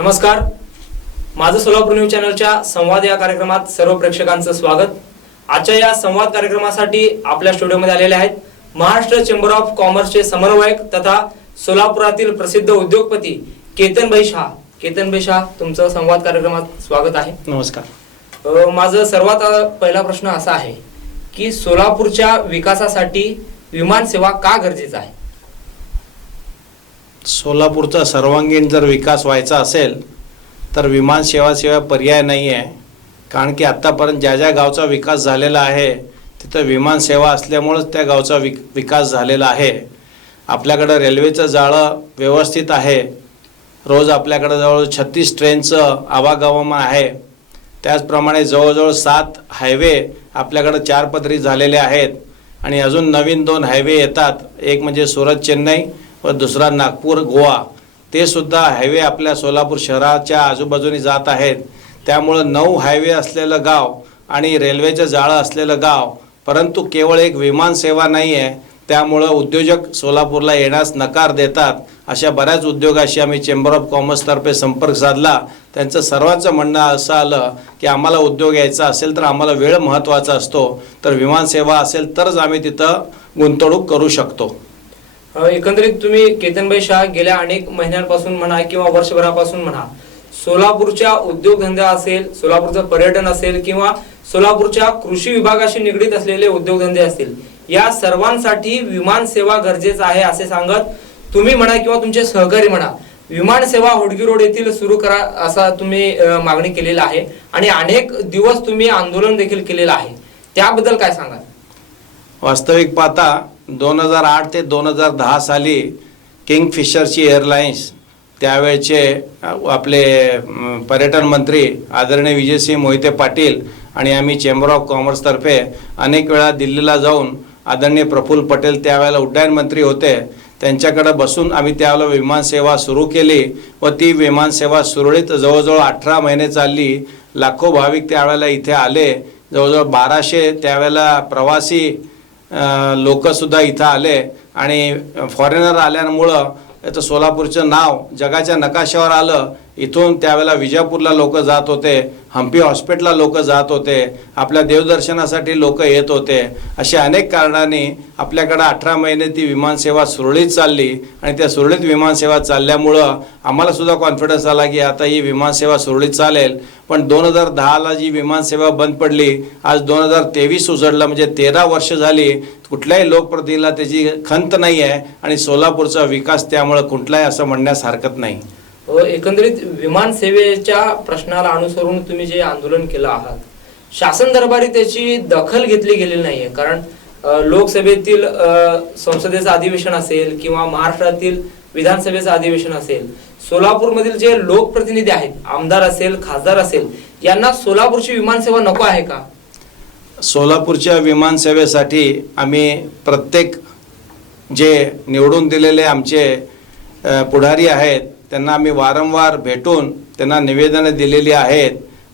नमस्कार, माझं सोलापूर न्यूज चॅनलच्या संवाद या कार्यक्रमात सर्व प्रेक्षकांचं स्वागत। आजच्या या संवाद कार्यक्रमासाठी आपल्या स्टुडिओमध्ये आलेले आहेत महाराष्ट्र चेंबर ऑफ कॉमर्सचे समन्वयक तथा सोलापुरातील प्रसिद्ध उद्योगपती केतनभाई शाह। केतनभाई शाह, तुमचं संवाद कार्यक्रमात स्वागत आहे। नमस्कार। माझा सर्वात पहिला प्रश्न असा आहे की सोलापूरच्या विकासासाठी विमान सेवा का गरजेचं आहे? सोलापूरचा सर्वांगीण जर विकास व्हायचा असेल तर विमान सेवा पर्याय नाही आहे। कारण की आत्तापर्यंत ज्या ज्या गावचा विकास झालेला आहे तिथं विमान सेवा असल्यामुळेच त्या गावचा विकास झालेला आहे। आपल्याकडं रेल्वेचं जाळं व्यवस्थित आहे। रोज आपल्याकडं जवळ 36 ट्रेनचं आवागमन आहे। त्याचप्रमाणे जवळजवळ 7 हायवे आपल्याकडं 4 पदरी झालेले आहेत आणि अजून नवीन 2 हायवे येतात। एक म्हणजे सुरत चेन्नई व दुसरा नागपूर गोवा। ते सुद्धा हायवे आपल्या सोलापूर शहराच्या आजूबाजूने जात आहेत। त्यामुळं 9 हायवे असलेलं गाव आणि रेल्वेचं जाळं असलेलं गाव, परंतु केवळ एक विमान सेवा नाही आहे। त्यामुळं उद्योजक सोलापूरला येण्यास नकार देतात। अशा बऱ्याच उद्योगाशी आम्ही चेंबर ऑफ कॉमर्सतर्फे संपर्क साधला। त्यांचं सर्वांचं म्हणणं असं आलं की आम्हाला उद्योग यायचा असेल तर आम्हाला वेळ महत्त्वाचा असतो, तर विमान सेवा असेल तरच आम्ही तिथं गुंतवणूक करू शकतो। एकंदरीत तुम्ही केतनभाई शाह गेल्या अनेक महिन्यांपासून म्हणा किंवा वर्षभरापासून म्हणा सोलापूरच्या उद्योगधंदा असेल, सोलापूरचं पर्यटन असेल किंवा सोलापूरच्या कृषी विभागाशी निगडीत असलेले उद्योगधंदे असतील, या सर्वांसाठी विमान सेवा गरजेचं आहे असे सांगत तुम्ही म्हणा किंवा तुमचे सहकारी म्हणा विमान सेवा होडगी रोड येथील सुरू करा असा तुम्ही मागणी केलेली आहे आणि अनेक दिवस तुम्ही आंदोलन देखील केलेलं आहे। त्याबद्दल काय सांगाल? वास्तविक पाहता 2008 ते 2010 साली किंगफिशरची एअरलाइन्स त्यावेळचे आपले पर्यटन मंत्री आदरणीय विजयसिंह मोहिते पाटील आणि आम्ही चेंबर ऑफ कॉमर्सतर्फे अनेक वेळा दिल्लीला जाऊन आदरणीय प्रफुल्ल पटेल त्यावेळेला उड्डयन मंत्री होते, त्यांच्याकडे बसून आम्ही त्यावेळेला विमानसेवा सुरू केली व ती विमानसेवा सुरळीत जवळजवळ 18 महिने चालली। लाखो भाविक त्यावेळेला इथे आले। जवळजवळ 1200 त्यावेळेला प्रवासी लोकसुद्धा इथं आले आणि फॉरेनर आल्यामुळं याचं सोलापूरचं नाव जगाच्या नकाशावर आलं। इथून त्यावेळेला विजापूरला लोक जात होते, हम्पी हॉस्पिटलला लोक जात होते, आपल्या देवदर्शनासाठी लोक येत होते। अशा अनेक कारणांनी आपल्याकडं 18 महिने ती विमानसेवा सुरळीत चालली आणि त्या सुरळीत विमानसेवा चालल्यामुळं आम्हाला सुद्धा कॉन्फिडन्स आला की आता ही विमानसेवा सुरळीत चालेल। पण 2010ला जी विमानसेवा बंद पडली, आज 2023 उजडलं, म्हणजे 13 वर्ष झाली। कुठल्याही लोकप्रतिनिधीला त्याची खंत नाही आहे आणि सोलापूरचा विकास त्यामुळे कुठलाही असं म्हणण्यास हरकत नाही। एकंदरीत विमान सेवेच्या प्रश्नाला अनुसरून तुम्ही जे आंदोलन केलं आहात, शासन दरबारी त्याची दखल घेतली गेलेली नाहीये। कारण लोकसभेतील संसदेचं अधिवेशन असेल किंवा महाराष्ट्रातील विधानसभेचं अधिवेशन असेल, सोलापूरमधील जे लोकप्रतिनिधी आहेत, आमदार असेल, खासदार असेल, यांना सोलापूरची विमानसेवा नको आहे का? सोलापूरच्या विमानसेवेसाठी आम्ही प्रत्येक जे निवडून दिलेले आमचे पुढारी आहेत त्यांना आम्ही वारंवार भेटून त्यांना निवेदनं दिलेली आहेत,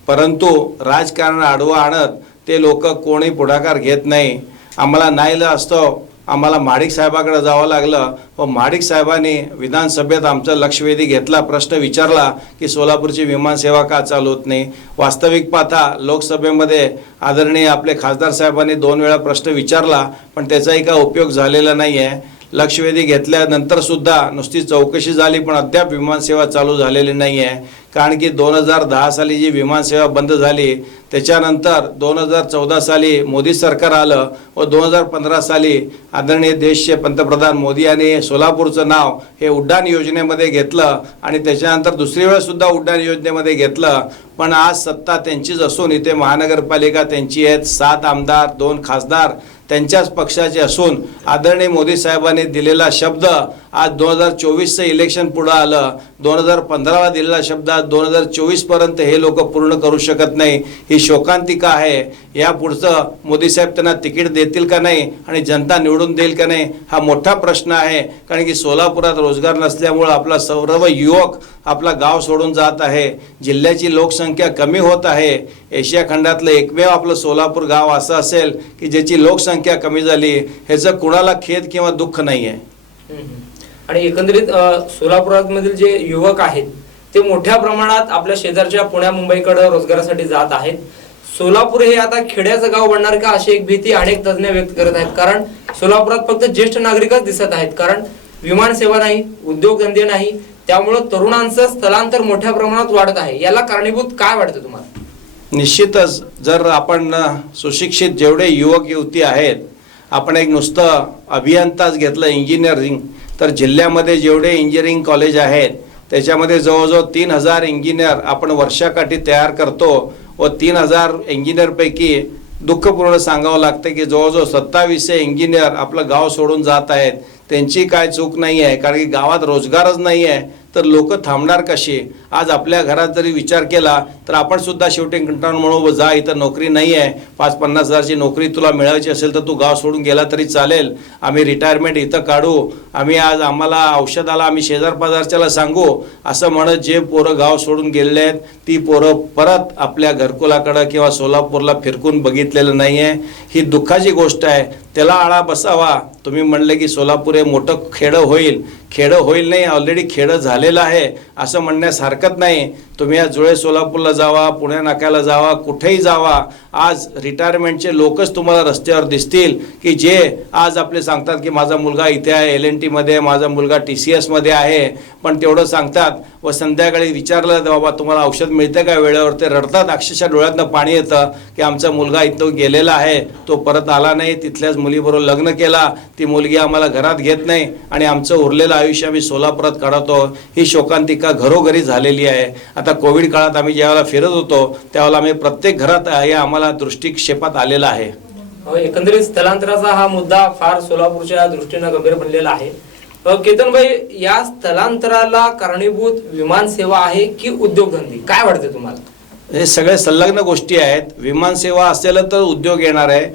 परंतु राजकारण आडवं आणत ते लोक कोणी पुढाकार घेत नाही। आम्हाला नाईला असतो, आम्हाला महाडिक साहेबाकडे जावं लागलं व महाडिक साहेबांनी विधानसभेत आमचं लक्षवेधी घेतला, प्रश्न विचारला की सोलापूरची विमानसेवा का चालू होत नाही। वास्तविक पाहता लोकसभेमध्ये आदरणीय आपले खासदार साहेबांनी 2 वेळा प्रश्न विचारला, पण त्याचाही काय उपयोग झालेला नाही आहे। लक्षवेधी घेतल्यानंतर सुद्धा नुसती चौकशी झाली, पण अद्याप विमानसेवा चालू झालेली नाही आहे। कारण की 2010 साली जी विमानसेवा बंद झाली त्याच्यानंतर 2014 साली मोदी सरकार आलं व 2015 साली आदरणीय देशचे पंतप्रधान मोदी यांनी सोलापूरचं नाव हे उड्डाण योजनेमध्ये घेतलं आणि त्याच्यानंतर दुसरी वेळसुद्धा उड्डाण योजनेमध्ये घेतलं। पण आज सत्ता त्यांचीच असून इथे महानगरपालिका त्यांची आहेत, 7 आमदार, 2 खासदार त्यांच्याच पक्षाचे असून आदरणीय मोदी साहेबांनी दिलेला शब्द आज 2024चं इलेक्शन पुढं आलं, 2015ला दिलेला शब्द आज 2024 पर्यंत हे लोक पूर्ण करू शकत नाही। ही शोकांतिका आहे। या पुढचं मोदी साहेब त्यांना तिकीट देतील का नाही आणि जनता निवडून देईल का नाही हा मोठा प्रश्न आहे। कारण की सोलापुरात रोजगार नसल्यामुळे आपला सर्व युवक आपला गाव सोडून जात आहे। जिल्ह्याची लोकसंख्या कमी होत आहे। एशिया खंडातलं एकमेव आपलं सोलापूर गाव असं असेल की ज्याची लोकसंख्या कमी झाली, ह्याचं कुणाला खेद किंवा दुःख नाही आहे। आणि एकंदरीत सोलापुरामधील जे युवक आहेत ते मोठ्या प्रमाणात आपल्या शेजारच्या पुण्या मुंबईकडे रोजगारासाठी जात आहेत. सोलापूर हे आता खेड्याचं गाव बनणार का अशी एक भीती अनेक तज्ञ व्यक्त करत आहेत. कारण सोलापुरात फक्त ज्येष्ठ नागरिकच दिसत आहेत. कारण विमान सेवा नाही, उद्योगधंदे नाही, त्यामुळे तरुणांचं स्थलांतर मोठ्या प्रमाणात वाढत आहे. याला कारणीभूत काय वाटतं तुम्हाला? निश्चितच जर आपण सुशिक्षित जेवढे युवक युवती आहेत, आपण एक नुसतं अभियंताच घेतलं इंजिनिअरिंग, तर जिल्ह्यामध्ये जेवढे इंजिनिअरिंग कॉलेज आहेत त्याच्यामध्ये जवळजवळ 3000 इंजिनियर आपण वर्षाकाठी तयार करतो व 3000 इंजिनियरपैकी दुःखपूर्ण सांगावं लागतं की जवळजवळ 2700 इंजिनियर आपलं गाव सोडून जात आहेत. त्यांची काय चूक नाही आहे, कारण की गावात रोजगारच नाही आहे, तर लोक थांबणार कशी? आज आपल्या घरात जरी विचार केला तर आपण सुद्धा शेवटी कंटाळून म्हणू जा इथं नोकरी नाही आहे, 5-50 हजारची नोकरी तुला मिळायची असेल तर तू गाव सोडून गेला तरी चालेल, आम्ही रिटायरमेंट इथं काढू, आम्ही आज आम्हाला औषधाला आम्ही शेजारपाजारच्याला सांगू, असं म्हणत जे पोरं गाव सोडून गेलेले आहेत ती पोरं परत आपल्या घरकुलाकडं किंवा सोलापूरला फिरकून बघितलेलं नाही आहे. ही दुःखाची गोष्ट आहे. त्याला आळा बसावा. तुम्ही म्हणले की सोलापूर हे मोठं खेडं होईल. खेडं होईल नाही, ऑलरेडी खेडं झालेलं आहे असं म्हणण्यास हरकत नाही. तुम्ही आज जुळे सोलापूरला जावा, पुणे नाक्याला जावा, कुठेही जावा, आज रिटायरमेंटचे लोकच तुम्हाला रस्त्यावर दिसतील की जे आज आपले सांगतात की माझा मुलगा इथे आहे LNT मध्ये, माझा मुलगा TCS मध्ये आहे, पण तेवढं सांगतात व संध्याकाळी विचारलं बाबा तुम्हाला औषध मिळतं का वेळेवर, ते रडतात, अक्षरशः डोळ्यातनं पाणी येतं की आमचा मुलगा इथं गेलेला आहे, तो परत आला नाही, तिथल्याच मुलीबरोबर लग्न केला, ती मुलगी आम्हाला घरात घेत नाही आणि आमचं उरलेलं आयुष्य आम्ही सोलापुरात काढतो. ही शोकांतिका घरोघरी झालेली आहे. आता कोविड काळात आम्ही ज्यावेळेला फिरत होतो त्यावेळेला आम्ही प्रत्येक घरात हे आम्हाला दृष्टिक्षेपात आलेला आहे. एकंदरीत स्थलांतराचा हा मुद्दा फार सोलापूरच्या दृष्टीने गंभीर बनलेला आहे. केतनभाई, या स्थलांतराला कारणीभूत विमान सेवा आहे की उद्योगधंदे, काय वाटते तुम्हाला? हे सगळे संलग्न गोष्टी आहेत. विमान सेवा असेल तर उद्योग येणार आहे.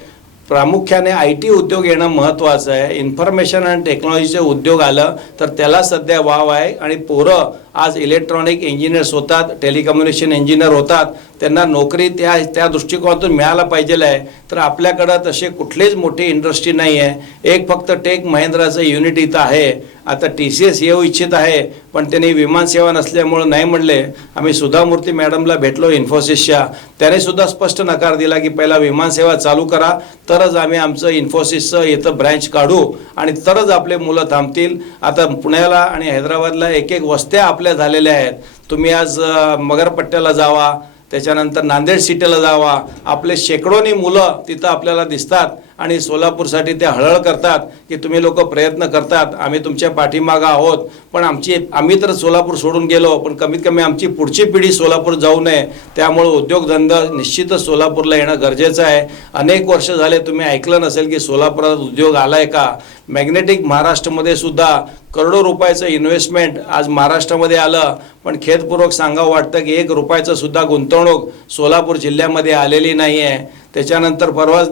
प्रामुख्याने IT उद्योग येणं महत्त्वाचं आहे. इन्फॉर्मेशन आणि टेक्नॉलॉजीचे उद्योग आलं तर त्याला सध्या वाव आहे आणि पोरं आज इलेक्ट्रॉनिक इंजिनियर्स होतात, टेलिकम्युनिकेशन इंजिनियर होतात, त्यांना नोकरी त्या दृष्टिकोनातून मिळायला पाहिजे आहे. तर आपल्याकडं तसे कुठलीच मोठी इंडस्ट्री नाही आहे. एक फक्त टेक महिंद्राचं युनिट इथं आहे. आता TCS येऊ इच्छित आहे पण त्यांनी विमानसेवा नसल्यामुळं नाही म्हणले. आम्ही सुधा मूर्ती मॅडमला भेटलो इन्फोसिसच्या, त्याने सुद्धा स्पष्ट नकार दिला की पहिला विमानसेवा चालू करा, तरच आम्ही आमचं इन्फोसिसचं इथं ब्रँच काढू आणि तरच आपले मुलं थांबतील. आता पुण्याला आणि हैदराबादला एक वस्त्या आपल्या झालेल्या आहेत. तुम्ही आज मगरपट्ट्याला जावा, त्याच्यानंतर नांदेड सिटीला जावा, आपले शेकडोनी मुलं तिथं आपल्याला दिसतात आणि सोलापूरसाठी ते हळहळ करतात की तुम्ही लोक प्रयत्न करतात, आम्ही तुमच्या पाठीमागं आहोत, पण आम्ही तर सोलापूर सोडून गेलो, पण कमीत कमी आमची पुढची पिढी सोलापूर जाऊ नये. त्यामुळे उद्योगधंदा निश्चितच सोलापूरला येणं गरजेचं आहे. अनेक वर्ष झाले तुम्ही ऐकलं नसेल की सोलापुरात उद्योग आलाय का. मॅग्नेटिक महाराष्ट्रामध्ये सुद्धा करोडो रुपयाचं इन्व्हेस्टमेंट आज महाराष्ट्रामध्ये आलं, पण खेदपूर्वक सांगावं वाटतं की 1 रुपयाचं सुद्धा गुंतवणूक सोलापूर जिल्ह्यामध्ये आलेली नाही आहे. त्याच्यानंतर परवाच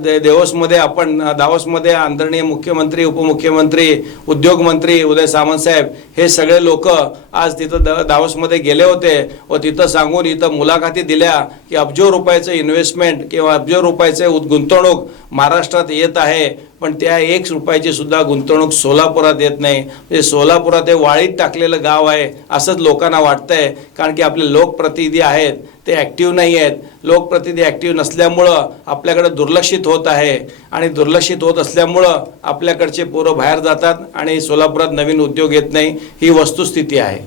दावोसमध्ये आदरणीय मुख्यमंत्री, उपमुख्यमंत्री, उद्योगमंत्री उदय सामंत साहेब हे सगळे लोक आज तिथं दावोसमध्ये गेले होते व तिथं सांगून इथं मुलाखती दिल्या की अब्जो रुपयाचं इन्व्हेस्टमेंट किंवा अब्जो रुपयाचे गुंतवणूक महाराष्ट्रात येत आहे, पण त्या 1 रुपयाची सुद्धा गुंतवणूक सोलापुरात येत नाही. म्हणजे सोलापुरात हे वाळीत टाकलेलं गाव आहे असंच लोकांना वाटतंय. कारण की आपले लोकप्रतिनिधी आहेत ते ॲक्टिव्ह नाही आहेत. लोकप्रतिनिधी ॲक्टिव्ह नसल्यामुळं आपल्याकडे दुर्लक्षित होत आहे आणि दुर्लक्षित होत असल्यामुळं आपल्याकडचे पोरं बाहेर जातात आणि सोलापुरात नवीन उद्योग येत नाही. ही वस्तुस्थिती आहे.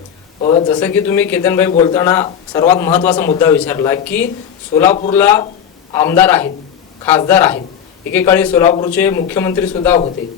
जसं की तुम्ही केतनभाई बोलताना सर्वात महत्त्वाचा मुद्दा विचारला की सोलापूरला आमदार आहेत, खासदार आहेत, एकेकाळी सोलापूरचे मुख्यमंत्री सुद्धा होते,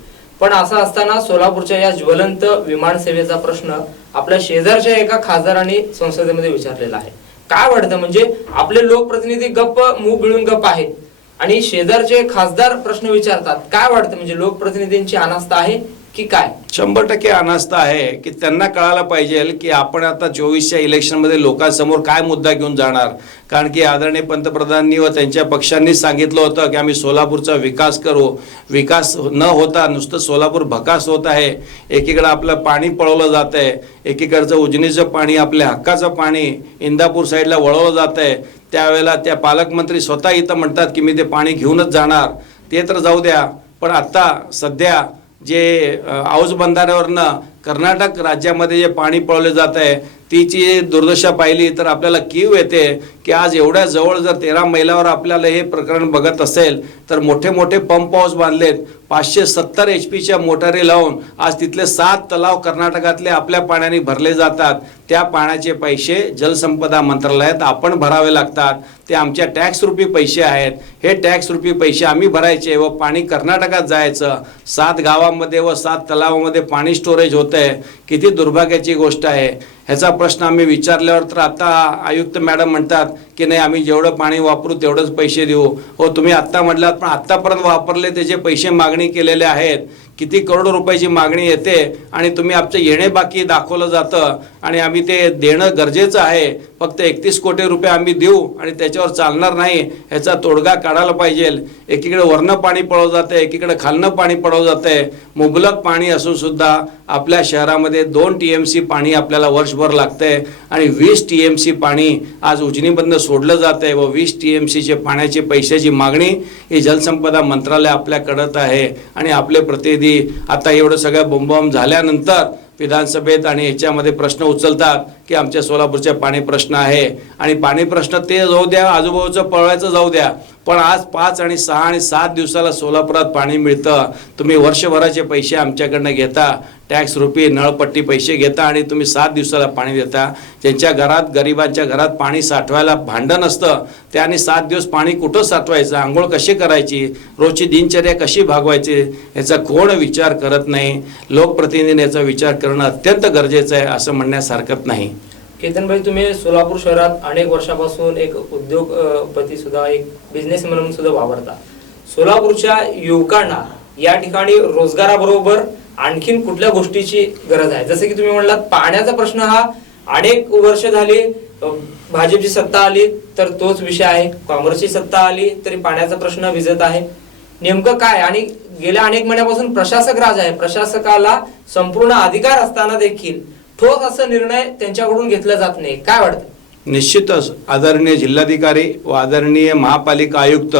पण असं असताना सोलापूरच्या या ज्वलंत विमान सेवेचा प्रश्न आपल्या शेजारच्या एका खासदारांनी संसदेमध्ये विचारलेला आहे. काय वाटतं, म्हणजे आपले लोकप्रतिनिधी गप्प मूग गिळून गप्प आहेत आणि शेजारचे खासदार प्रश्न विचारतात, काय वाटतं, म्हणजे लोकप्रतिनिधींची अनास्था आहे की काय? 100% अनास्था आहे की त्यांना कळायला पाहिजे की आपण आता 24च्या इलेक्शनमध्ये लोकांसमोर काय मुद्दा घेऊन जाणार. कारण की आदरणीय पंतप्रधानांनी व त्यांच्या पक्षांनी सांगितलं होतं की आम्ही सोलापूरचा विकास करू. विकास न होता नुसतं सोलापूर भकास होत आहे. एकीकडे आपलं पाणी पळवलं जात आहे, एकीकडचं उजनीचं पाणी, आपल्या हक्काचं पाणी इंदापूर साईडला वळवलं जात आहे. त्यावेळेला त्या पालकमंत्री स्वतः इथं म्हणतात की मी ते पाणी घेऊनच जाणार. ते तर जाऊ द्या, पण आता सध्या जे औज बंधाऱ्यावरनं कर्नाटक राज्यामध्ये जे पाणी पळवले जात आहे तीची दुर्दशा पाहिली तर आपल्याला कीव येते की आज एवढ्या जवळ जर 13 मैलावर आपल्याला हे प्रकरण बघत असेल तर मोठे मोठे पंप हाऊस बांधलेत, 570 HP मोटारी लावून आज तिथले 7 तलाव कर्नाटकातले आपल्या पाण्याने भरले जातात. त्या पाण्याचे पैसे जलसंपदा मंत्रालयात आपण भरावे लागतात. ते आमच्या टॅक्स रुपी पैसे आहेत. हे टॅक्स रुपी पैसे आम्ही भरायचे व पाणी कर्नाटकात जायचं. 7 गावामध्ये व 7 तलावामध्ये पाणी स्टोरेज होतं आहे. किती दुर्भाग्याची गोष्ट आहे. ह्याचा प्रश्न आम्ही विचारल्यावर तर आता आयुक्त मॅडम म्हणतात की नाही आम्ही जेवढं पाणी वापरू तेवढंच पैसे देऊ. हो तुम्ही आत्ता म्हटलात पण आत्तापर्यंत वापरले त्याचे पैसे मागणी केलेले आहेत. किती करोड रुपयाची मागणी येते आणि तुम्ही आमचं येणे बाकी दाखवलं जातं आणि आम्ही ते देणं गरजेचं आहे. फक्त 31 कोटी रुपये आम्ही देऊ आणि त्याच्यावर चालणार नाही. ह्याचा तोडगा काढायला पाहिजे. एकीकडे वरनं पाणी पळवलं जातं, एकीकडे खालनं पाणी पळवलं जातं आहे. मुबलक पाणी असून सुद्धा आपल्या शहरामध्ये 2 TMC पाणी आपल्याला वर्षभर लागतंय आणि 20 TMC पाणी आज उजनीमधनं सोडलं जातं आहे व 20 TMCचे पाण्याचे पैशाची मागणी ही जलसंपदा मंत्रालय आपल्याकडं आहे. आणि आपले प्रतिनिधी आता एवढं सगळं बोंबाबोंब झाल्यानंतर विधानसभेत आणि ह्याच्यामध्ये प्रश्न उचलतात की आमच्या सोलापूरचे पाणी प्रश्न आहे आणि पाणी प्रश्न ते जाऊ द्या, आजूबाजूचं पळवायचं जाऊ द्या, पण आज 5 आणि 6 आणि 7 दिवसाला सोलापुरात पाणी मिळतं. तुम्ही वर्षभराचे पैसे आमच्याकडनं घेता, टॅक्स रुपी नळपट्टी पैसे घेता आणि तुम्ही 7 दिवसाला पाणी देता. ज्यांच्या घरात गरिबांच्या घरात पाणी साठवायला भांडं नसतं त्याने 7 दिवस पाणी कुठं साठवायचं, आंघोळ कशी करायची, रोजची दिनचर्या कशी भागवायची याचा कोण विचार करत नाही. लोकप्रतिनिधीने याचा विचार करणं अत्यंत गरजेचं आहे असं म्हणण्यास हरकत नाही. केतनभाई, तुम्ही सोलापूर शहरात अनेक वर्षापासून एक उद्योगपती सुद्धा, एक बिझनेस म्हणून सुद्धा वावरता. सोलापूरच्या युवकांना या ठिकाणी रोजगाराबरोबर आणखीन कुठल्या गोष्टीची गरज आहे? जसं की तुम्ही म्हणलात पाण्याचा प्रश्न हा अनेक वर्ष झाली भाजपची सत्ता आली तर तोच विषय आहे, काँग्रेसची सत्ता आली तरी पाण्याचा प्रश्न विझत आहे. नेमकं काय? आणि गेल्या अनेक महिन्यापासून प्रशासक राज आहे, प्रशासकाला संपूर्ण अधिकार असताना देखील ठोस असा निर्णय त्यांच्याकडून घेतला जात नाही. काय वाटतं? निश्चितच आदरणीय जिल्हाधिकारी व आदरणीय महापालिका आयुक्त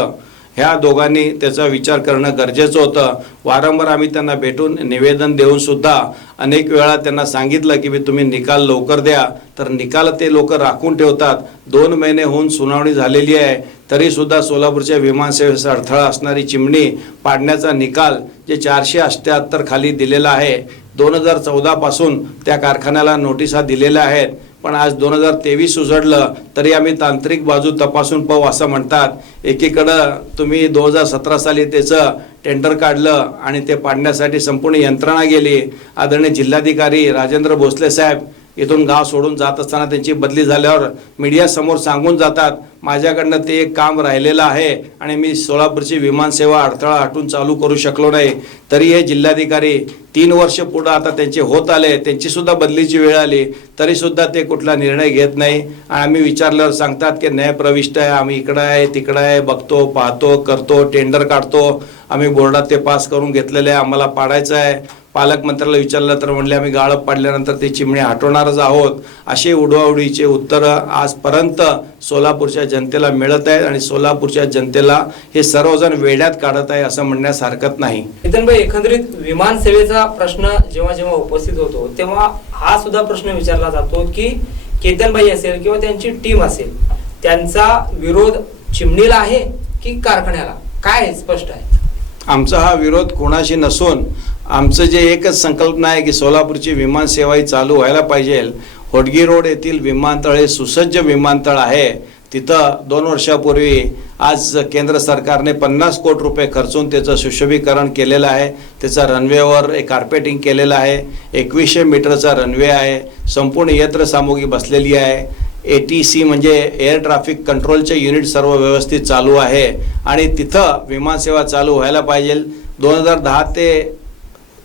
ह्या दोघांनी त्याचा विचार करणं गरजेचं होतं. वारंवार आम्ही त्यांना भेटून निवेदन देऊन सुद्धा अनेक वेळा त्यांना सांगितलं की तुम्ही निकाल लवकर द्या, तर निकाल ते लोक राखून ठेवतात. 2 महिने होऊन सुनावणी झालेली आहे तरी सुद्धा सोलापूरच्या विमानसेवेचा अडथळा असणारी चिमणी पाडण्याचा निकाल जे 478 खाली दिलेला आहे, 2014 पासून त्या कारखान्याला नोटिसा दिलेल्या आहेत, पण आज 2023 उजडलं तरी आम्ही तांत्रिक बाजू तपासून पाहू असं म्हणतात. एकीकडं तुम्ही 2017 साली त्याचं टेंडर काढलं आणि ते पाडण्यासाठी संपूर्ण यंत्रणा गेली. आदरणीय जिल्हाधिकारी राजेंद्र भोसले साहेब इथून गाव सोडून जात असताना त्यांची बदली झाल्यावर मीडियासमोर सांगून जातात माझ्याकडनं ते एक काम राहिलेलं आहे आणि मी सोलापूरची विमानसेवा अडथळा हटून चालू करू शकलो नाही. तरी हे जिल्हाधिकारी 3 वर्ष पुढं आता त्यांचे होत आले, त्यांची सुद्धा बदलीची वेळ आली तरी सुद्धा ते कुठला निर्णय घेत नाही. आणि आम्ही विचारल्यावर सांगतात की न्यायप्रविष्ट आहे, आम्ही इकडं आहे तिकडं आहे, बघतो पाहतो करतो, टेंडर काढतो, आम्ही बोर्डात ते पास करून घेतलेले आहे, आम्हाला पाडायचं आहे. पालकमंत्र्याला विचारलं तर म्हणले आम्ही गाळप पाडल्यानंतर ते चिमणी हटवणारच आहोत. असे उडवाउडीचे उत्तरं आजपर्यंत सोलापूरच्या जनतेला मिळत आहेत आणि सोलापूरच्या जनतेला हे सर्वजण वेड्यात काढत आहे असं म्हणण्यास हरकत नाही. केतनभाई, एकंदरीत विमान सेवेचा प्रश्न जेव्हा जेव्हा उपस्थित होतो तेव्हा हा सुद्धा प्रश्न विचारला जातो की केतनभाई असेल किंवा त्यांची टीम असेल त्यांचा विरोध चिमणीला आहे की कारखान्याला? काय स्पष्ट आहे? आमचा हा विरोध कोणाशी नसून आमचं जे एकच संकल्पना आहे की सोलापूरची विमानसेवा ही चालू व्हायला पाहिजे. होडगी रोड येथील विमानतळ हे सुसज्ज विमानतळ आहे. तिथं 2 वर्षापूर्वी आज केंद्र सरकारने 50 कोटी रुपये खर्चून त्याचं सुशोभीकरण केलेलं आहे. त्याचा रनवेवर एक कार्पेटिंग केलेलं आहे. 2100 मीटरचा रनवे आहे. संपूर्ण यंत्रसामुग्री बसलेली आहे. ATC म्हणजे एअर ट्रॅफिक कंट्रोलचे युनिट सर्व व्यवस्थित चालू आहे आणि तिथं विमानसेवा चालू व्हायला पाहिजे. 2010 ते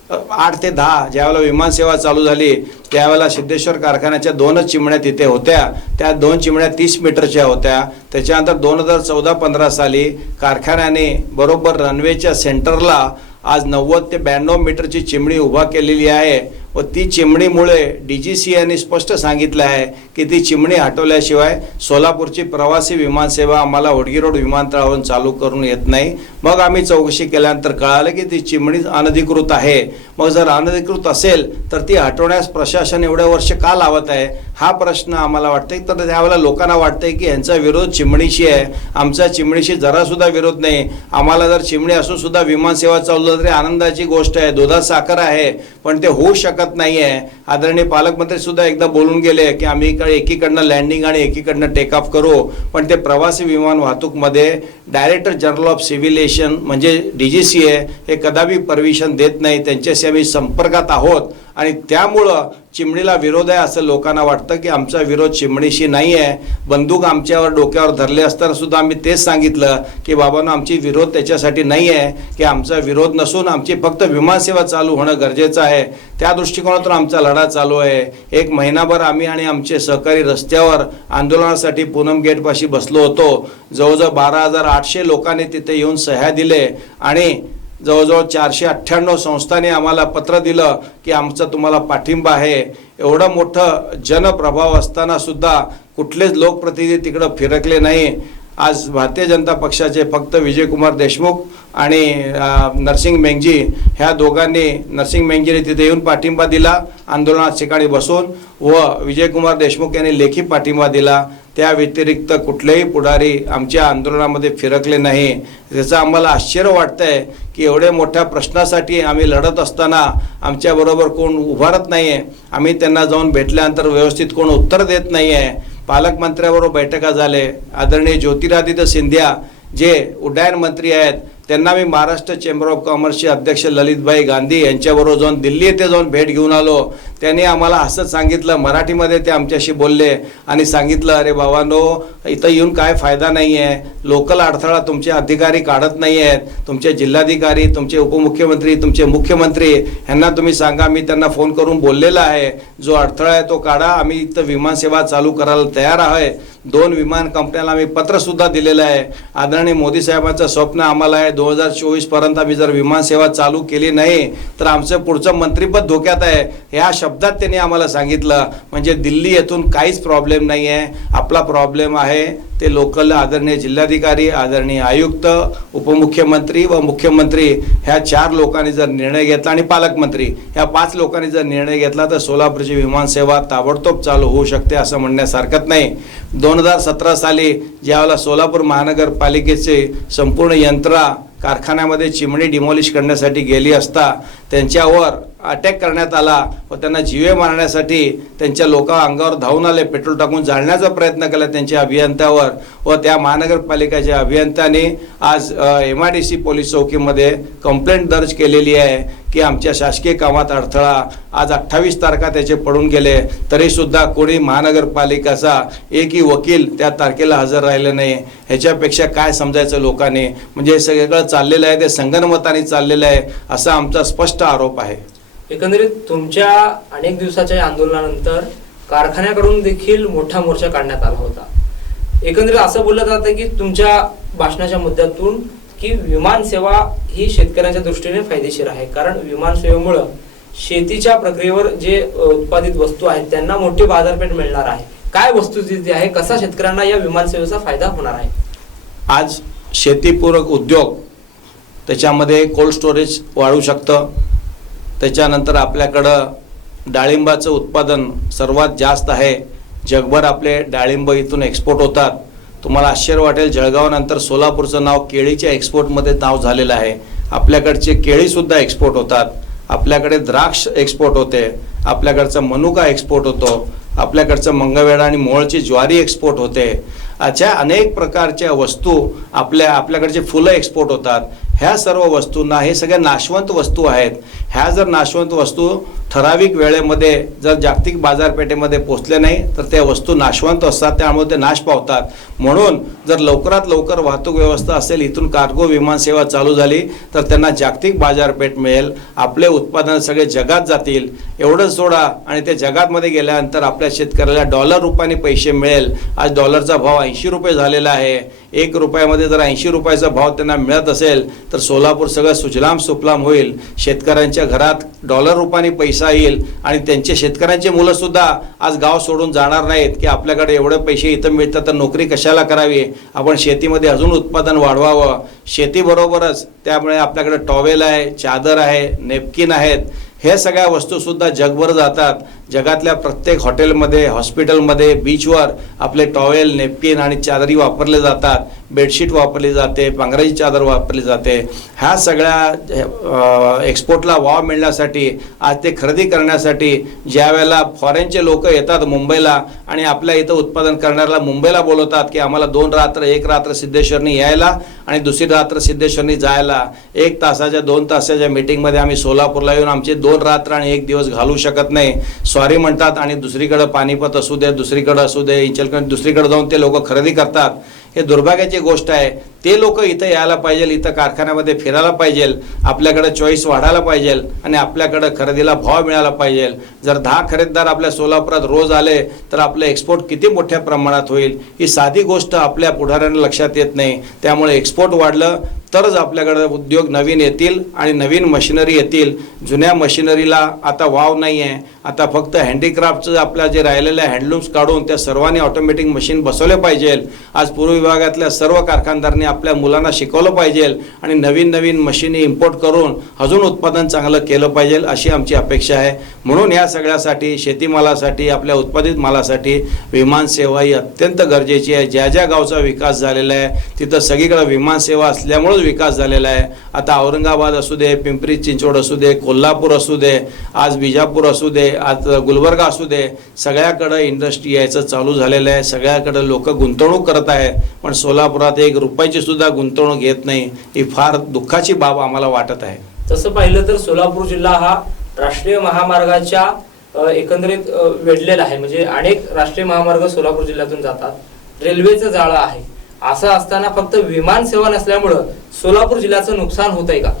8 ते 10 ज्यावेळेला विमानसेवा चालू झाली त्यावेळेला सिद्धेश्वर कारखान्याच्या 2च चिमण्या तिथे होत्या. त्या 2 चिमण्या 30 मीटरच्या होत्या. त्याच्यानंतर 2014-15 साली कारखान्याने बरोबर रनवेच्या सेंटरला आज 90 ते 92 मीटरची चिमणी उभा केलेली आहे व ती चिमणीमुळे DGC यांनी स्पष्ट सांगितलं आहे की ती चिमणी हटवल्याशिवाय सोलापूरची प्रवासी विमानसेवा आम्हाला होडगी रोड विमानतळावरून चालू करून येत नाही. मग आम्ही चौकशी केल्यानंतर कळालं की ती चिमणी अनधिकृत आहे. मग जर अनधिकृत असेल तर ती हटवण्यास प्रशासन एवढे वर्ष का लावत आहे हा प्रश्न आम्हाला वाटतंय. तर त्यावेळेला लोकांना वाटतंय की यांचा विरोध चिमणीशी आहे, आमचा चिमणीशी जरासुद्धा विरोध नाही. आम्हाला जर चिमणी असून सुद्धा विमानसेवा चालू तरी आनंदाची गोष्ट आहे, दुधात साखर आहे, पण ते होऊ शकत नाही आहे. आदरणीय पालकमंत्री सुद्धा एकदा बोलून गेले की आम्ही एकीकडनं लँडिंग आणि एकीकडनं टेक ऑफ करू, पण ते प्रवासी विमान वाहतूकमध्ये डायरेक्टर जनरल ऑफ सिव्हिलेशन म्हणजे DGC आहे हे कदापि परमिशन देत नाही. त्यांच्याशी आम्ही संपर्कात आहोत आणि त्यामुळं चिमणीला विरोध आहे असं लोकांना वाटतं की आमचा विरोध चिमणीशी नाही आहे. बंदूक आमच्यावर डोक्यावर धरले असताना सुद्धा आम्ही तेच सांगितलं की बाबांनो आमची विरोध त्याच्यासाठी नाही आहे की आमचा विरोध नसून आमची फक्त विमानसेवा चालू होणं गरजेचं आहे. त्या दृष्टिकोनातून आमचा लढा चालू आहे. एक महिनाभर आम्ही आणि आमचे सहकारी रस्त्यावर आंदोलनासाठी पूनम गेटपाशी बसलो होतो. जवळजवळ 12,800 लोकांनी तिथे येऊन सह्या दिले आणि जवळजवळ 498 संस्थांनी आम्हाला पत्र दिलं की आमचा तुम्हाला पाठिंबा आहे. एवढं मोठं जनप्रभाव असताना सुद्धा कुठलेच लोकप्रतिनिधी तिकडं फिरकले नाही. आज भारतीय जनता पक्षाचे फक्त विजयकुमार देशमुख आणि नरसिंग मेंगजी ह्या दोघांनी, नरसिंग मेंगजीने तिथे येऊन पाठिंबा दिला आंदोलनात ठिकाणी बसून व विजयकुमार देशमुख यांनी लेखी पाठिंबा दिला. त्या व्यतिरिक्त कुठलेही पुढारी आमच्या आंदोलनामध्ये फिरकले नाही. त्याचं आम्हाला आश्चर्य वाटतंय की एवढ्या मोठ्या प्रश्नासाठी आम्ही लढत असताना आमच्याबरोबर कोण उभारत नाही आहे. आम्ही त्यांना जाऊन भेटल्यानंतर व्यवस्थित कोण उत्तर देत नाही आहे. पालकमंत्र्याबरोबर बैठका झाले. आदरणीय ज्योतिरादित्य सिंधिया जे उड्डयन मंत्री आहेत त्यांना मी महाराष्ट्र चेंबर ऑफ कॉमर्सचे अध्यक्ष ललितभाई गांधी यांच्याबरोबर जाऊन दिल्ली येथे जाऊन भेट घेऊन आलो. त्यांनी आम्हाला असंच सांगितलं, मराठीमध्ये ते आमच्याशी बोलले आणि सांगितलं अरे बाबांनो इथं येऊन काय फायदा नाही आहे, लोकल अडथळा तुमचे अधिकारी काढत नाही आहेत, तुमचे जिल्हाधिकारी, तुमचे उपमुख्यमंत्री, तुमचे मुख्यमंत्री यांना तुम्ही सांगा, मी त्यांना फोन करून बोललेला आहे, जो अडथळा आहे तो काढा, आम्ही इथं विमानसेवा चालू करायला तयार आहे. 2 विमान कंपन्याला आम्ही पत्रसुद्धा दिलेलं आहे. आदरणीय मोदी साहेबांचं स्वप्न आम्हाला आहे 2024 पर्यंत आम्ही जर विमानसेवा चालू केली नाही तर आमचं पुढचं मंत्रिपद धोक्यात आहे. ह्या शब्दात त्यांनी आम्हाला सांगितलं. म्हणजे दिल्ली येथून काहीच प्रॉब्लेम नाही आहे. आपला प्रॉब्लेम आहे ते लोकल आदरणीय जिल्हाधिकारी, आदरणीय आयुक्त, उपमुख्यमंत्री व मुख्यमंत्री ह्या 4 लोकांनी जर निर्णय घेतला आणि पालकमंत्री ह्या 5 लोकांनी जर निर्णय घेतला तर सोलापूरची विमानसेवा ताबडतोब चालू होऊ शकते असं म्हणण्यास हरकत नाही. 2017 साली ज्यावेळेला सोलापूर महानगरपालिकेचे संपूर्ण यंत्रणा कारखान्यामध्ये चिमणी डिमॉलिश करण्यासाठी गेली असता त्यांच्यावर अटॅक करण्यात आला व त्यांना जीवे मारण्यासाठी त्यांच्या अंगावर धावून आले, पेट्रोल टाकून जाळण्याचा प्रयत्न केला त्यांच्या अभियंत्यावर व त्या महानगरपालिकेच्या अभियंत्याने आज MIDC पोलीस चौकीमध्ये कंप्लेंट दर्ज केलेली आहे की आमच्या शासकीय कामात अडथळा. आज 28 तारखा त्याचे पडून गेले तरीसुद्धा कोणी महानगरपालिकेचा एकही वकील त्या तारखेला हजर राहिले नाही. ह्याच्यापेक्षा काय समजायचं लोकांनी? म्हणजे हे सगळं चाललेलं आहे ते संगनमताने चाललेलं आहे असा आमचा स्पष्ट आरोप आहे. एकंदरीत तुमच्या अनेक दिवसाच्या आंदोलनानंतर कारखान्याकडून देखील मोठा मोर्चा काढण्यात आला होता. एकंदरीत असं बोललं जातं की तुमच्या भाषणाच्या मुद्द्यातून की विमानसेवा ही शेतकऱ्यांच्या दृष्टीने फायदेशीर आहे, कारण विमानसेवेमुळं शेतीच्या प्रक्रियेवर जे उत्पादित वस्तू आहेत त्यांना मोठी बाजारपेठ मिळणार आहे. काय वस्तुस्थिती आहे, कसा शेतकऱ्यांना या विमानसेवेचा फायदा होणार आहे? आज शेतीपूरक उद्योग त्याच्यामध्ये कोल्ड स्टोरेज वाढू शकतं. त्याच्यानंतर आपल्याकडं डाळिंबाचं उत्पादन सर्वात जास्त आहे. जगभर आपले डाळिंब इथून एक्सपोर्ट होतात. तुम्हाला आश्चर्य वाटेल, जळगावनंतर सोलापूरचं नाव केळीच्या एक्सपोर्टमध्ये नाव झालेलं आहे. आपल्याकडचे केळीसुद्धा एक्सपोर्ट होतात. आपल्याकडे द्राक्ष एक्सपोर्ट होते. आपल्याकडचा मनुका एक्सपोर्ट होतो. आपल्याकडचं मंगळवेढा आणि मोळची ज्वारी एक्सपोर्ट होते. अशा अनेक प्रकारच्या वस्तू आपल्याकडचे फुलं एक्सपोर्ट होतात. ह्या सर्व वस्तूंना, हे सगळ्या नाशवंत वस्तू आहेत. ह्या जर नाशवंत वस्तू ठराविक वेळेमध्ये जर जागतिक बाजारपेठेमध्ये पोचल्या नाही तर त्या वस्तू नाशवंत असतात, त्यामुळे ते नाश पावतात. म्हणून जर लवकरात लवकर वाहतूक व्यवस्था असेल, इथून कार्गो विमानसेवा चालू झाली तर त्यांना जागतिक बाजारपेठ मिळेल. आपले उत्पादन सगळे जगात जातील. एवढंच सोडा आणि ते जगातमध्ये गेल्यानंतर आपल्या शेतकऱ्याला डॉलर रुपयाने पैसे मिळेल. आज डॉलरचा भाव 80 रुपये झालेला आहे. 1 रुपयामध्ये जर 80 रुपयाचा भाव त्यांना मिळत असेल तर सोलापूर सगळं सुजलाम सुफलाम होईल. शेतकऱ्यांच्या त्यांच्या घरात डॉलर रूपाने पैसा येईल आणि त्यांचे शेतकऱ्यांचे मुलंसुद्धा आज गाव सोडून जाणार नाहीत की आपल्याकडे एवढे पैसे इथं मिळतात तर नोकरी कशाला करावी, आपण शेतीमध्ये अजून उत्पादन वाढवावं. शेतीबरोबरच त्यामुळे आपल्याकडे टॉवेल आहे, चादर आहे, नेपकिन आहेत, हे सगळ्या वस्तूसुद्धा जगभर जातात. जगातल्या प्रत्येक हॉटेलमध्ये, हॉस्पिटलमध्ये, बीचवर आपले टॉवेल, नेपकिन आणि चादरी वापरले जातात. बेडशीट वापरली जाते, पांघराची चादर वापरली जाते. ह्या सगळ्या एक्सपोर्टला वाव मिळण्यासाठी आज ते खरेदी करण्यासाठी ज्या वेळेला फॉरेनचे लोक येतात मुंबईला आणि आपल्या इथं उत्पादन करणाऱ्याला मुंबईला बोलवतात की आम्हाला 2 रात्र 1 रात्र सिद्धेश्वरनी यायला आणि दुसरी रात्र सिद्धेश्वरनी जायला, 1 तासाच्या 2 तासाच्या मीटिंगमध्ये आम्ही सोलापूरला येऊन आमचे 2 रात्र आणि 1 दिवस घालू शकत नाही, सॉरी म्हणतात आणि दुसरीकडे पानिपत असू दे, दुसरीकडे असू दे, इंचलकरंजी, दुसरीकडे जाऊन ते लोक खरेदी करतात. हे दुर्भाग्याची गोष्ट आहे. ते लोक इथं यायला पाहिजे, इथं कारखान्यामध्ये फिरायला पाहिजे, आपल्याकडे चॉईस वाढायला पाहिजे आणि आपल्याकडे खरेदीला भाव मिळाला पाहिजे. जर 10 खरेदीदार आपल्या सोलापुरात रोज आले तर आपलं एक्सपोर्ट किती मोठ्या प्रमाणात होईल, ही साधी गोष्ट आपल्या पुढाऱ्यांना लक्षात येत नाही. त्यामुळे एक्सपोर्ट वाढलं तरच आपल्याकडे उद्योग नवीन येतील आणि नवीन मशिनरी येतील. जुन्या मशिनरीला आता वाव नाही आहे. आता फक्त हँडीक्राफ्टचं आपल्या जे राहिलेल्या हँडलूम्स काढून त्या सर्वांनी ऑटोमॅटिक मशीन बसवले पाहिजे. आज पूर्व विभागातल्या सर्व कारखानदारांनी आपल्या मुलांना शिकवलं पाहिजे आणि नवीन नवीन मशिनी इम्पोर्ट करून अजून उत्पादन चांगलं केलं पाहिजे अशी आमची अपेक्षा आहे. म्हणून या सगळ्यासाठी, शेतीमालासाठी, आपल्या उत्पादित मालासाठी विमानसेवा ही अत्यंत गरजेची आहे. ज्या ज्या गावचा विकास झालेला आहे तिथं सगळीकडे विमानसेवा असल्यामुळेच विकास झालेला आहे. आता औरंगाबाद असू दे, पिंपरी चिंचवड असू दे, कोल्हापूर असू दे, आज बिजापूर असू दे, आज गुलबर्गा असू दे, सगळ्याकडे इंडस्ट्री यायचं चालू झालेलं आहे. सगळ्याकडे लोक गुंतवणूक करत आहेत, पण सोलापुरात 1 रुपयाची सुद्धा गुंतवणूक येत नाही. ही फार दुःखाची बाब आम्हाला वाटत आहे. तसं पाहिलं तर सोलापूर जिल्हा हा राष्ट्रीय महामार्गाच्या एकंदरीत वेढलेला आहे. म्हणजे अनेक राष्ट्रीय महामार्ग सोलापूर जिल्ह्यातून जातात, रेल्वेचं जाळं आहे. असं असताना फक्त विमान सेवा नसल्यामुळं सोलापूर जिल्ह्याचं नुकसान होतंय का?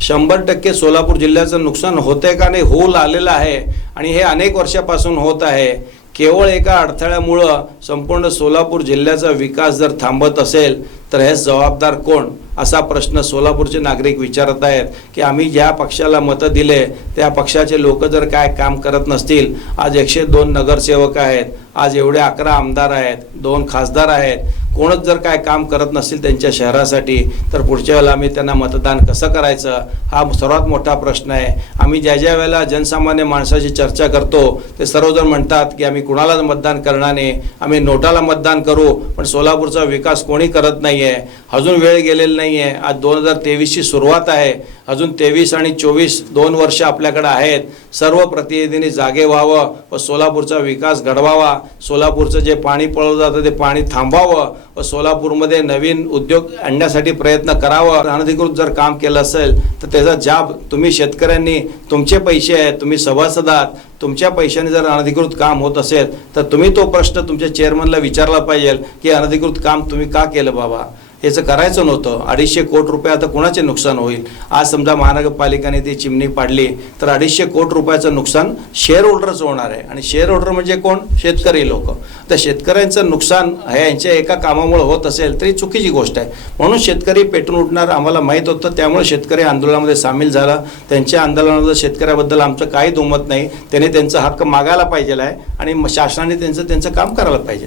100% सोलापूर जिल्ह्याचं नुकसान होतंय का नाही, होऊ आलेलं आहे आणि हे अनेक वर्षापासून होत आहे. केवळ एका अडथळ्यामुळं संपूर्ण सोलापूर जिल्ह्याचा विकास जर थांबत असेल तर हे जबाबदार कोण, असा प्रश्न सोलापूरचे नागरिक विचारत आहेत की आम्ही ज्या पक्षाला मतं दिले त्या पक्षाचे लोक जर काय काम करत नसतील. आज 102 नगरसेवक आहेत, आज एवढे 11 आमदार आहेत, 2 खासदार आहेत, कोणच जर काय काम करत नसतील त्यांच्या शहरासाठी तर पुढच्या वेळेला आम्ही त्यांना मतदान कसं करायचं, हा सर्वात मोठा प्रश्न आहे. आम्ही ज्या ज्या वेळेला जनसामान्य माणसाची चर्चा करतो ते सर्वजण म्हणतात की आम्ही कुणाला मतदान करणार नाही, आम्ही नोटाला मतदान करू, पण सोलापूरचा विकास कोणी करत नाही आहे. अजून वेळ गेलेली नाही आहे. आज 2023ची सुरुवात आहे. अजून 23 आणि 24 2 वर्ष आपल्याकडे आहेत. सर्व प्रतिनिधींनी जागे व्हावं व सोलापूरचा विकास घडवावा. सोलापूरचं जे पाणी पळवलं जातं ते पाणी थांबवावं व सोलापूरमध्ये नवीन उद्योग आणण्यासाठी प्रयत्न करावं. अनधिकृत जर काम केलं असेल तर त्याचा जाब तुम्ही शेतकऱ्यांनी, तुमचे पैसे आहेत, तुम्ही सभासद आहात, तुमच्या पैशाने जर अनधिकृत काम होत असेल तर तुम्ही तो प्रश्न तुमच्या चेअरमनला विचारला पाहिजे की अनधिकृत काम तुम्ही का केलं बाबा, याचं करायचं नव्हतं. 250 कोटी रुपये आता कुणाचे नुकसान होईल. आज समजा महानगरपालिकेने ती चिमणी पाडली तर 250 कोटी रुपयाचं नुकसान शेअर होल्डरचं होणार आहे. आणि शेअर होल्डर म्हणजे कोण? शेतकरी लोक. तर शेतकऱ्यांचं नुकसान हे यांच्या एका कामामुळे होत असेल तरी चुकीची गोष्ट आहे. म्हणून शेतकरी पेटून उठणार आम्हाला माहीत होतं, त्यामुळे शेतकरी आंदोलनामध्ये सामील झाला. त्यांच्या आंदोलनामध्ये शेतकऱ्याबद्दल आमचं काही दुमत नाही. त्यांनी त्यांचा हक्क मागायला पाहिजे आहे आणि शासनाने त्यांचं काम करायला पाहिजे.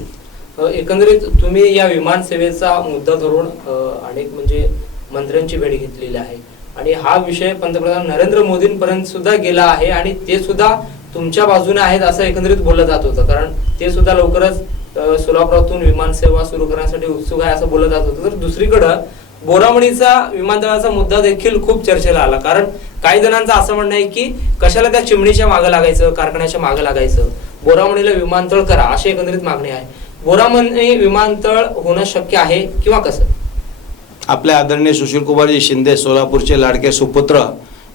एकंदरीत तुम्ही या विमान सेवेचा मुद्दा धरून अनेक म्हणजे मंत्र्यांची भेट घेतलेली आहे आणि हा विषय पंतप्रधान नरेंद्र मोदींपर्यंत सुद्धा गेला आहे आणि ते सुद्धा तुमच्या बाजूने आहेत असं एकंदरीत बोललं जात होतं. कारण ते सुद्धा लवकरच सोलापुरातून विमान सेवा सुरू करण्यासाठी उत्सुक आहे असं बोललं जात होतं. तर दुसरीकडं बोरामणीचा विमानतळाचा मुद्दा देखील खूप चर्चेला आला. कारण काही जणांचं असं म्हणणं आहे की कशाला त्या चिमणीच्या मागं लागायचं, कारखान्याच्या मागं लागायचं, बोरामणीला विमानतळ करा अशी एकंदरीत मागणी आहे. बोरामणी विमानतळ होणं शक्य आहे किंवा कसं? आपल्या आदरणीय सुशीलकुमारजी शिंदे सोलापूरचे लाडके सुपुत्र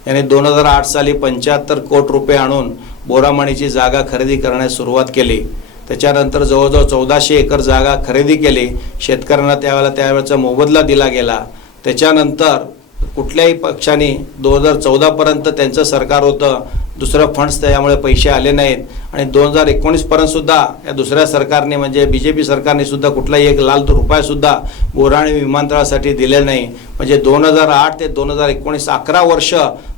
यांनी 2008 साली 75 कोटी रुपये आणून बोरामणीची जागा खरेदी करण्यास सुरुवात केली. त्याच्यानंतर जवळजवळ 1400 एकर जागा खरेदी केली. शेतकऱ्यांना त्यावेळेचा मोबदला दिला गेला. त्याच्यानंतर कुठल्याही पक्षाने 2014 पर्यंत त्यांचं सरकार होतं, दुसरं फंड्स त्यामुळे पैसे आले नाहीत आणि 2019 पर्यंत सुद्धा या दुसऱ्या सरकारने म्हणजे BJP सरकारने सुद्धा कुठलाही 1 लाख रुपये सुद्धा बोरामणी विमानतळासाठी दिले नाही. म्हणजे 2008 ते 2019 11 वर्ष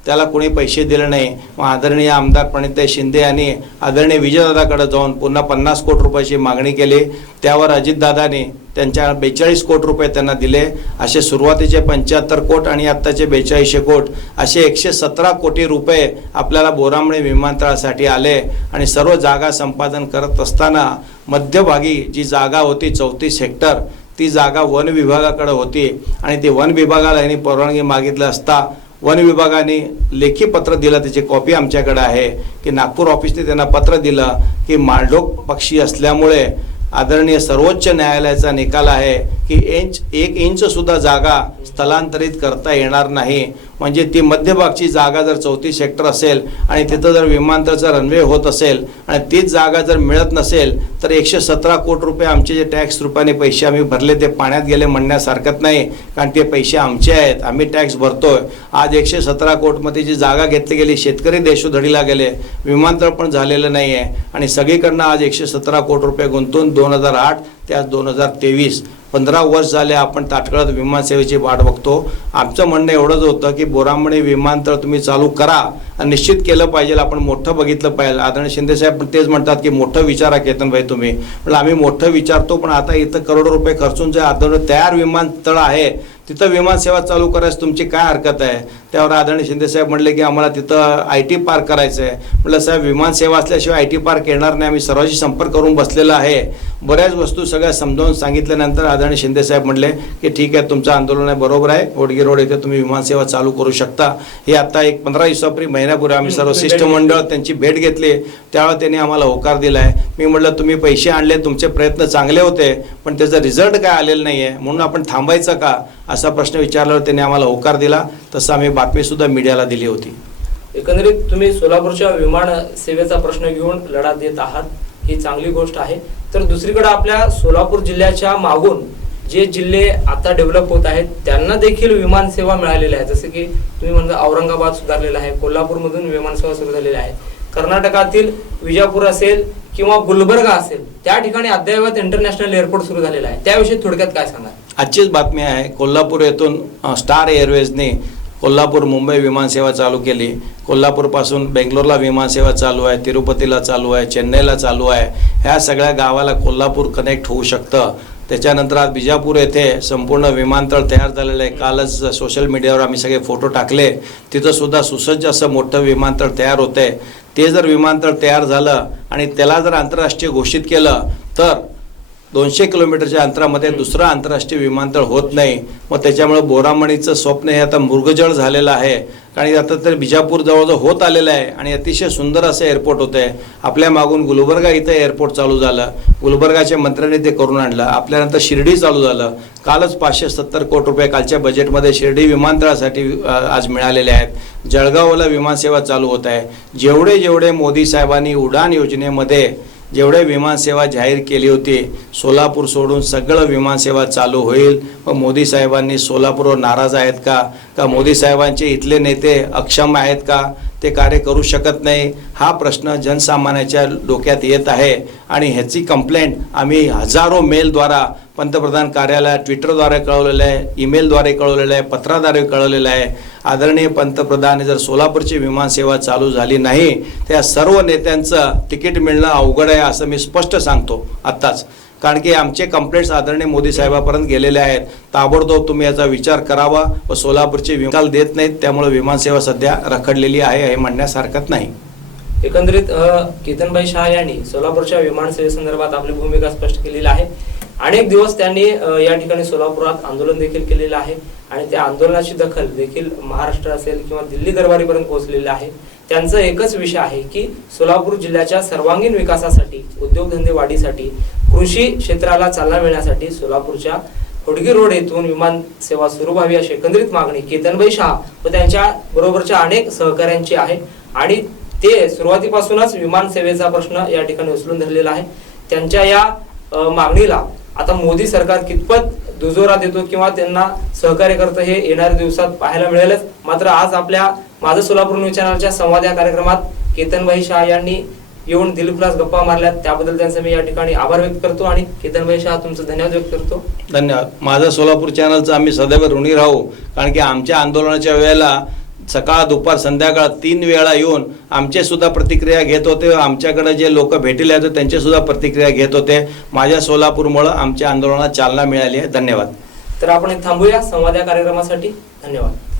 त्याला कोणी पैसे दिले नाही. मग आदरणीय आमदार प्रणिताई शिंदे यांनी आदरणीय विजयदादाकडे जाऊन पुन्हा 50 कोटी रुपयाची मागणी केली. त्यावर अजितदादांनी त्यांच्या 42 कोटी रुपये त्यांना दिले. असे सुरुवातीचे 75 कोटी आणि आत्ताचे 4200 कोटी असे 117 कोटी रुपये आपल्याला बोरामणे विमानतळासाठी आले. आणि सर्व जागा संपादन करत असताना मध्यभागी जी जागा होती 34 हेक्टर, ती जागा वन विभागाकडे होती. आणि ती वन विभागाला यांनी परवानगी मागितली असता वन विभागाने लेखी पत्र दिलं, त्याची कॉपी आमच्याकडे आहे, की नागपूर ऑफिसने त्यांना पत्र दिलं की माळढोक पक्षी असल्यामुळे आदरणीय सर्वोच्च न्यायालयाचा निकाल आहे की 1 इंचसुद्धा जागा स्थलांतरित करता येणार नाही. म्हणजे ती मध्यभागची जागा जर 34 हेक्टर असेल आणि तिथं जर विमानतळाचा रनवे होत असेल आणि तीच जागा जर मिळत नसेल तर 117 कोटी रुपये आमचे जे टॅक्स रुपयाने पैसे आम्ही भरले ते पाण्यात गेले म्हणण्यासारखं नाही. कारण ते पैसे आमचे आहेत, आम्ही टॅक्स भरतोय. आज 117 कोटीमध्ये जी जागा घेतली गेली, शेतकरी देशोधडीला गेले, विमानतळ पण झालेलं नाही आहे. आणि सगळीकडनं आज 117 कोटी रुपये गुंतवून 2008 ते आज 2023 15 वर्ष झाले आपण ताटकळत विमानसेवेची वाट बघतो. आमचं म्हणणं एवढंच होतं की बोरामणे विमानतळ तुम्ही चालू करा आणि निश्चित केलं पाहिजे, आपण मोठं बघितलं पाहिजे. आदरणीय शिंदेसाहेब पण तेच म्हणतात की मोठं विचारा केतनभाई तुम्ही. म्हणजे आम्ही मोठं विचारतो, पण आता इथं करोडो रुपये खर्चून जे आदरणीय तयार विमानतळ आहे तिथं विमानसेवा चालू करायची तुमची काय हरकत आहे. त्यावर आदरणीय शिंदेसाहेब म्हणले की आम्हाला तिथं IT पार्क करायचं आहे. म्हटलं साहेब, विमानसेवा असल्याशिवाय IT पार्क येणार नाही. आम्ही सर्वांशी संपर्क करून बसलेलो आहे. बऱ्याच वस्तू सगळ्या समजावून सांगितल्यानंतर आदरणीय शिंदेसाहेब म्हणले की ठीक आहे, तुमचं आंदोलन आहे, बरोबर आहे, ओडगी रोड येथे तुम्ही विमानसेवा चालू करू शकता. हे आता एक 15 दिवसापूर्वी महिन्यापूर्वी आम्ही सर्व शिष्टमंडळ त्यांची भेट घेतली. त्यावेळेला त्यांनी आम्हाला होकार दिला आहे. मी म्हटलं तुम्ही पैसे आणले, तुमचे प्रयत्न चांगले होते, पण त्याचा रिझल्ट काय आलेला नाही आहे, म्हणून आपण थांबायचं का असा प्रश्न विचारल्यावर त्यांनी आम्हाला होकार दिला. तसं आम्ही बातमीसुद्धा मीडियाला दिली होती. एकंदरीत तुम्ही सोलापूरच्या विमान सेवेचा प्रश्न घेऊन लढा देत आहात, ही चांगली गोष्ट आहे. तर दुसरीकडे आपल्या सोलापूर जिल्ह्याच्या मागून जे जिल्हे आता डेव्हलप होत आहेत त्यांना देखील विमान सेवा मिळालेली आहे. जसे की तुम्ही म्हणता औरंगाबाद सुधारलेला आहे, कोल्हापूरमधून विमान सेवा सुरू झालेली आहे, कर्नाटकातील विजापूर असेल किंवा गुलबर्गा असेल त्या ठिकाणी अद्ययावत इंटरनॅशनल एअरपोर्ट सुरू झालेला आहे. त्याविषयी थोडक्यात काय सांगा. आजचीच बातमी आहे, कोल्हापूर येथून स्टार एअरवेजने कोल्हापूर मुंबई विमानसेवा चालू केली. कोल्हापूरपासून बेंगलोरला विमानसेवा चालू आहे, तिरुपतीला चालू आहे, चेन्नईला चालू आहे. ह्या सगळ्या गावाला कोल्हापूर कनेक्ट होऊ शकतं. त्याच्यानंतर आज बिजापूर येथे संपूर्ण विमानतळ तयार झालेलं आहे. कालच सोशल मीडियावर आम्ही सगळे फोटो टाकले. तिथं सुद्धा सुसज्ज असं मोठं विमानतळ तयार होतं आहे. ते जर विमानतळ तयार झालं आणि त्याला जर आंतरराष्ट्रीय घोषित केलं तर 200 किलोमीटरच्या अंतरामध्ये दुसरं आंतरराष्ट्रीय विमानतळ होत नाही. मग त्याच्यामुळे बोरामणीचं स्वप्न हे आता मृगजळ झालेलं आहे. कारण आता तर बिजापूर जवळजवळ होत आलेलं आहे आणि अतिशय सुंदर असं एअरपोर्ट होतं आहे. आपल्या मागून गुलबर्गा इथं एअरपोर्ट चालू झालं, गुलबर्गाच्या मंत्र्यांनी ते करून आणलं. आपल्यानंतर शिर्डी चालू झालं. कालच 570 कोटी रुपये कालच्या बजेटमध्ये शिर्डी विमानतळासाठी आज मिळालेले आहेत. जळगावला विमानसेवा चालू होत आहे. जेवढे मोदी साहेबांनी उडान योजनेमध्ये जेवढे विमानसेवा जाहीर केली होती, सोलापूर सोडून सगळं विमानसेवा चालू होईल. मग मोदी साहेबांनी सोलापूरवर नाराज आहेत का मोदी साहेबांचे इथले नेते अक्षम आहेत का, ते कार्य करू शकत नाही, हा प्रश्न जनसामान्याच्या डोक्यात येत आहे. आणि ह्याची कंप्लेंट आम्ही हजारो मेलद्वारा पंतप्रधान कार्यालयात ट्विटरद्वारे कळवलेलं आहे, ईमेलद्वारे कळवलेलं आहे, पत्राद्वारे कळवलेलं आहे. आदरणीय पंतप्रधान जर सोलापूरची विमानसेवा चालू झाली नाही त्या सर्व नेत्यांचं तिकीट मिळणं अवघड आहे असं मी स्पष्ट सांगतो आत्ताच. कारण की आमचे कंप्लेंट्स आदरणीय मोदी साहेबांपर्यंत गेलेले आहेत. ताबडतोब तुम्ही याचा विचार करावा व सोलापूरची विमान देत नाहीत, त्यामुळे विमानसेवा सध्या रखडलेली आहे हे म्हणण्यास हरकत नाही. एकंदरीत केतनभाई शाह यांनी सोलापूरच्या विमानसेवेसंदर्भात आपली भूमिका स्पष्ट केलेली आहे. अनेक दिवस त्यांनी या ठिकाणी सोलापुरात आंदोलन देखील केलेलं आहे आणि त्या आंदोलनाची दखल देखील महाराष्ट्र असेल किंवा दिल्ली दरबारीपर्यंत पोहोचलेली आहे. त्यांचा एकच विषय आहे की सोलापूर जिल्ह्याच्या सर्वांगीण विकासासाठी, उद्योगधंदे वाढीसाठी, कृषी क्षेत्राला चालना मिळण्यासाठी सोलापूरच्या होडगी रोड येथून विमान सेवा सुरू व्हावी अशी एकंदरीत मागणी केतनभाई शाह व त्यांच्या बरोबरच्या अनेक सहकाऱ्यांची आहे. आणि ते सुरुवातीपासूनच विमान सेवेचा प्रश्न या ठिकाणी उचलून धरलेला आहे. त्यांच्या या मागणीला आता मोदी सरकार कितपत दुजोरा देतो किंवा त्यांना सहकार्य करतं हे येणाऱ्या दिवसात पाहायला मिळेलच. मात्र आज आपल्या माझं सोलापूर न्यूज चॅनलच्या संवाद या कार्यक्रमात केतनभाई शाह यांनी येऊन दिलखुलास गप्पा मारल्यात, त्याबद्दल त्यांचं मी या ठिकाणी आभार व्यक्त करतो आणि केतनभाई शाह तुमचं धन्यवाद व्यक्त करतो. धन्यवाद. माझं सोलापूर चॅनलचं आम्ही सदैव ऋणी राहू. कारण की आमच्या आंदोलनाच्या वेळेला सकाळ दुपार संध्याकाळ 3 वेळा येऊन आमचे सुद्धा प्रतिक्रिया घेत होते. आमच्याकडे जे लोक भेटीला येतो त्यांचे सुद्धा प्रतिक्रिया घेत होते. माझ्या सोलापूरमुळं आमच्या आंदोलनाला चालना मिळाली आहे. धन्यवाद. तर आपण इथे थांबूया संवाद या कार्यक्रमासाठी. धन्यवाद.